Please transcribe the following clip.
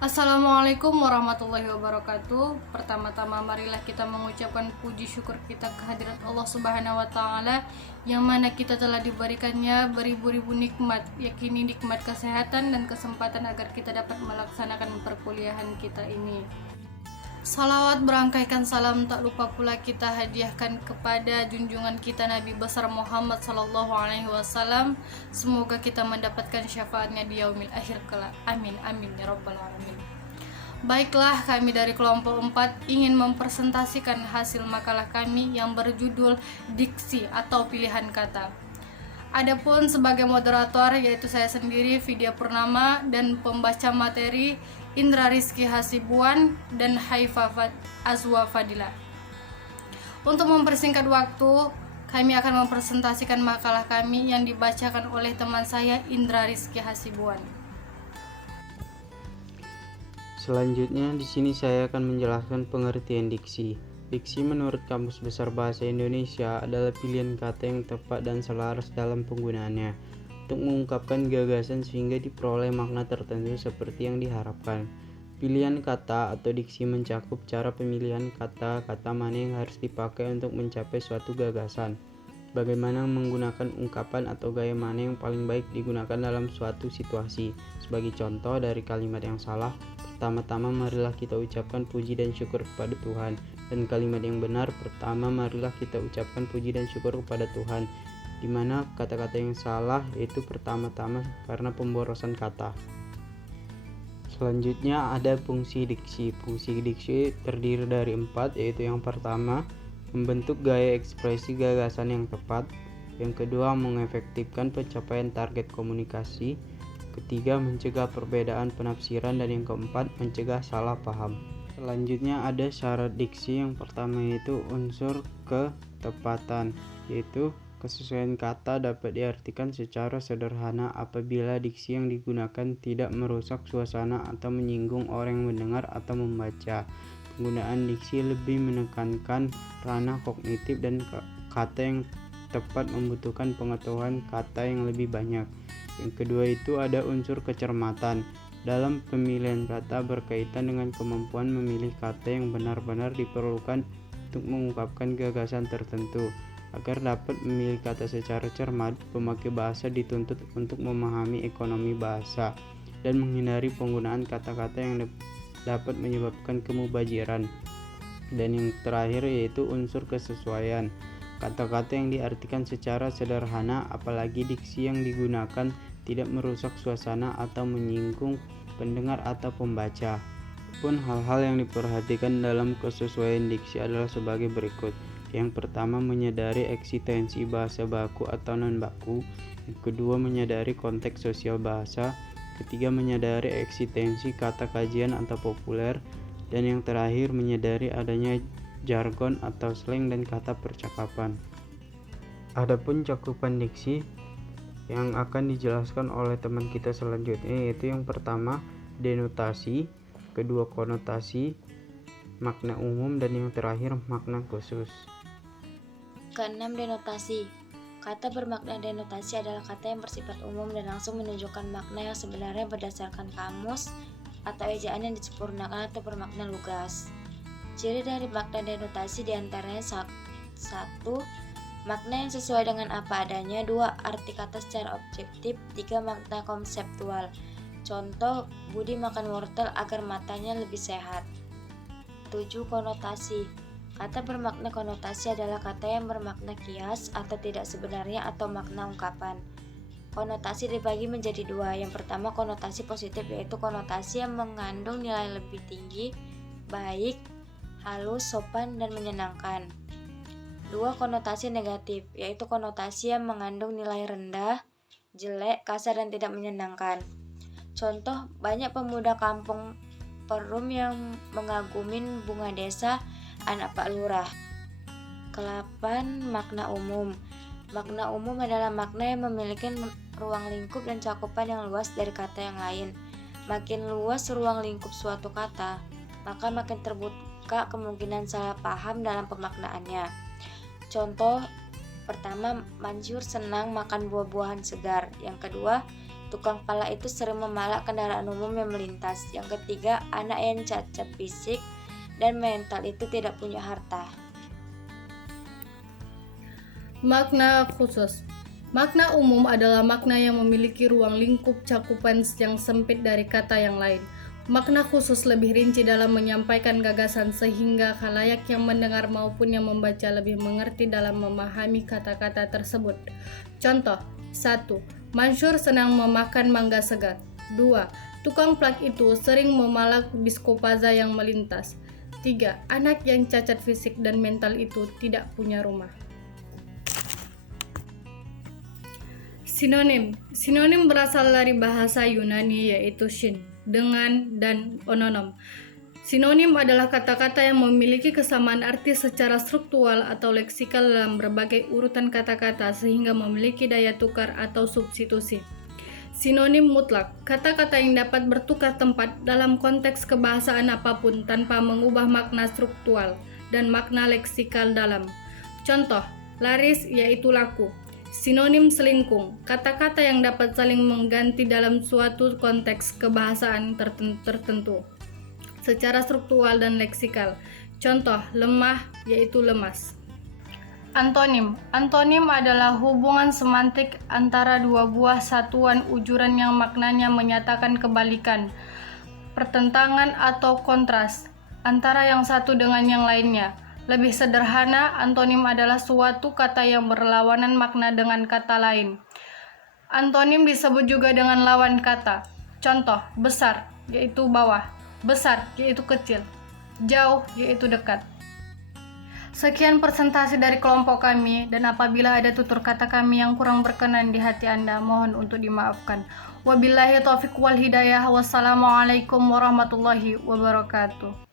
Assalamualaikum warahmatullahi wabarakatuh. Pertama-tama marilah kita mengucapkan puji syukur kita kehadirat Allah Subhanahu wa taala yang mana kita telah diberikannya beribu-ribu nikmat, yakini nikmat kesehatan dan kesempatan agar kita dapat melaksanakan perkuliahan kita ini. Salawat berangkaikan salam tak lupa pula kita hadiahkan kepada junjungan kita Nabi besar Muhammad sallallahu alaihi wasallam. Semoga kita mendapatkan syafaatnya di yaumil akhir kelak. Amin amin ya rabbal alamin. Baiklah, kami dari kelompok 4 ingin mempresentasikan hasil makalah kami yang berjudul diksi atau pilihan kata. Adapun sebagai moderator yaitu saya sendiri Vidya Purnama dan pembaca materi Indra Rizky Hasibuan dan Haifa Azwa Fadila. Untuk mempersingkat waktu, kami akan mempresentasikan makalah kami yang dibacakan oleh teman saya Indra Rizky Hasibuan. Selanjutnya di sini saya akan menjelaskan pengertian diksi. Diksi menurut Kamus Besar Bahasa Indonesia adalah pilihan kata yang tepat dan selaras dalam penggunaannya untuk mengungkapkan gagasan sehingga diperoleh makna tertentu seperti yang diharapkan. Pilihan kata atau diksi mencakup cara pemilihan kata-kata mana yang harus dipakai untuk mencapai suatu gagasan. Bagaimana menggunakan ungkapan atau gaya mana yang paling baik digunakan dalam suatu situasi. Sebagai contoh dari kalimat yang salah, pertama-tama marilah kita ucapkan puji dan syukur kepada Tuhan. Dan kalimat yang benar, pertama marilah kita ucapkan puji dan syukur kepada Tuhan. Di mana kata-kata yang salah yaitu pertama-tama karena pemborosan kata. Selanjutnya ada fungsi diksi. Fungsi diksi terdiri dari 4, yaitu yang pertama, membentuk gaya ekspresi gagasan yang tepat. Yang kedua, mengefektifkan pencapaian target komunikasi. Ketiga, mencegah perbedaan penafsiran. Dan yang keempat, mencegah salah paham. Selanjutnya ada syarat diksi. Yang pertama yaitu unsur ketepatan, yaitu kesesuaian kata dapat diartikan secara sederhana apabila diksi yang digunakan tidak merusak suasana atau menyinggung orang yang mendengar atau membaca. Penggunaan diksi lebih menekankan ranah kognitif dan kata yang tepat membutuhkan pengetahuan kata yang lebih banyak. Yang kedua itu ada unsur kecermatan. Dalam pemilihan kata berkaitan dengan kemampuan memilih kata yang benar-benar diperlukan untuk mengungkapkan gagasan tertentu. Agar dapat memilih kata secara cermat, pemakai bahasa dituntut untuk memahami ekonomi bahasa dan menghindari penggunaan kata-kata yang dapat menyebabkan kemubajiran. Dan yang terakhir yaitu unsur kesesuaian. Kata-kata yang diartikan secara sederhana, apalagi diksi yang digunakan tidak merusak suasana atau menyinggung pendengar atau pembaca. Pun hal-hal yang diperhatikan dalam kesesuaian diksi adalah sebagai berikut. Yang pertama, menyadari eksistensi bahasa baku atau non-baku. Yang kedua, menyadari konteks sosial bahasa. Ketiga, menyadari eksistensi kata kajian atau populer. Dan yang terakhir, menyadari adanya jargon atau slang dan kata percakapan. Adapun cakupan diksi yang akan dijelaskan oleh teman kita selanjutnya, yaitu yang pertama, denotasi, kedua konotasi, makna umum, dan yang terakhir makna khusus. Keenam, denotasi. Kata bermakna denotasi adalah kata yang bersifat umum dan langsung menunjukkan makna yang sebenarnya berdasarkan kamus atau ejaan yang disempurnakan atau bermakna lugas. Ciri dari makna denotasi diantaranya 1. Makna yang sesuai dengan apa adanya. 2. Arti kata secara objektif. 3. Makna konseptual. Contoh, Budi makan wortel agar matanya lebih sehat. 7. Konotasi. Kata bermakna konotasi adalah kata yang bermakna kias atau tidak sebenarnya atau makna ungkapan. Konotasi dibagi menjadi 2. Yang pertama, konotasi positif, yaitu konotasi yang mengandung nilai lebih tinggi, baik, halus, sopan, dan menyenangkan. 2. Konotasi negatif, yaitu konotasi yang mengandung nilai rendah, jelek, kasar, dan tidak menyenangkan. Contoh, banyak pemuda kampung Perum yang mengagumin bunga desa anak Pak Lurah. 8. Makna umum. Makna umum adalah makna yang memiliki ruang lingkup dan cakupan yang luas dari kata yang lain. Makin luas ruang lingkup suatu kata, maka makin terbuka kemungkinan salah paham dalam pemaknaannya. Contoh pertama, Mansur senang makan buah-buahan segar. Yang kedua, Tukang pala itu sering memalak kendaraan umum yang melintas. Yang ketiga, anak yang cacat fisik dan mental itu tidak punya harta. Makna khusus. Makna umum adalah makna yang memiliki ruang lingkup cakupan yang sempit dari kata yang lain. Makna khusus lebih rinci dalam menyampaikan gagasan sehingga khalayak yang mendengar maupun yang membaca lebih mengerti dalam memahami kata-kata tersebut. Contoh, 1. Mansur senang memakan mangga segar. 2. Tukang plak itu sering memalak biskopaza yang melintas. 3. Anak yang cacat fisik dan mental itu tidak punya rumah. Sinonim. Sinonim berasal dari bahasa Yunani yaitu shin, dengan, dan ononom. Sinonim adalah kata-kata yang memiliki kesamaan arti secara struktural atau leksikal dalam berbagai urutan kata-kata sehingga memiliki daya tukar atau substitusi. Sinonim mutlak, kata-kata yang dapat bertukar tempat dalam konteks kebahasaan apapun tanpa mengubah makna struktural dan makna leksikal dalam. Contoh, laris yaitu laku. Sinonim selingkung, kata-kata yang dapat saling mengganti dalam suatu konteks kebahasaan tertentu secara struktural dan leksikal. Contoh, lemah yaitu lemas. Antonim. Antonim adalah hubungan semantik antara dua buah satuan ujuran yang maknanya menyatakan kebalikan, pertentangan atau kontras antara yang satu dengan yang lainnya. Lebih sederhana, antonim adalah suatu kata yang berlawanan makna dengan kata lain. Antonim disebut juga dengan lawan kata. Contoh, besar yaitu bawah, besar yaitu kecil, jauh yaitu dekat. Sekian presentasi dari kelompok kami, dan apabila ada tutur kata kami yang kurang berkenan di hati Anda, mohon untuk dimaafkan. Wabillahi taufiq wal hidayah. Wassalamualaikum warahmatullahi wabarakatuh.